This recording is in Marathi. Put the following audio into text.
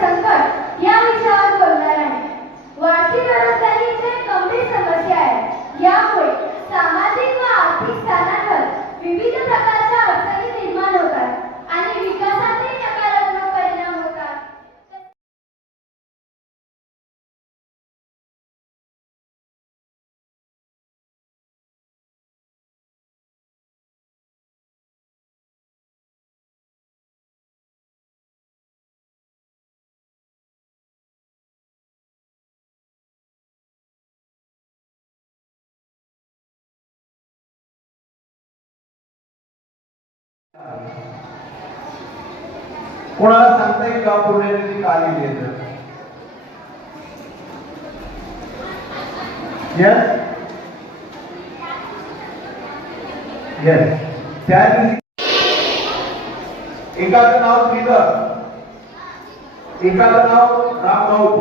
संकट या विषयावर बोलणार आहे। वाढती बेरोजगारी ही एक गंभीर समस्या आहे। यामुळे सामाजिक व आर्थिक स्थानांवर विविध प्रकारच्या अडचणी निर्माण होतात आणि विकासाचे नकारात्मक परिणाम होतात। कोणाला सांगता येईल का पुण्याने का लिहिलेलं? यस यस त्या एकाचं नाव श्रीधर, एकाचं नाव रामभाऊ,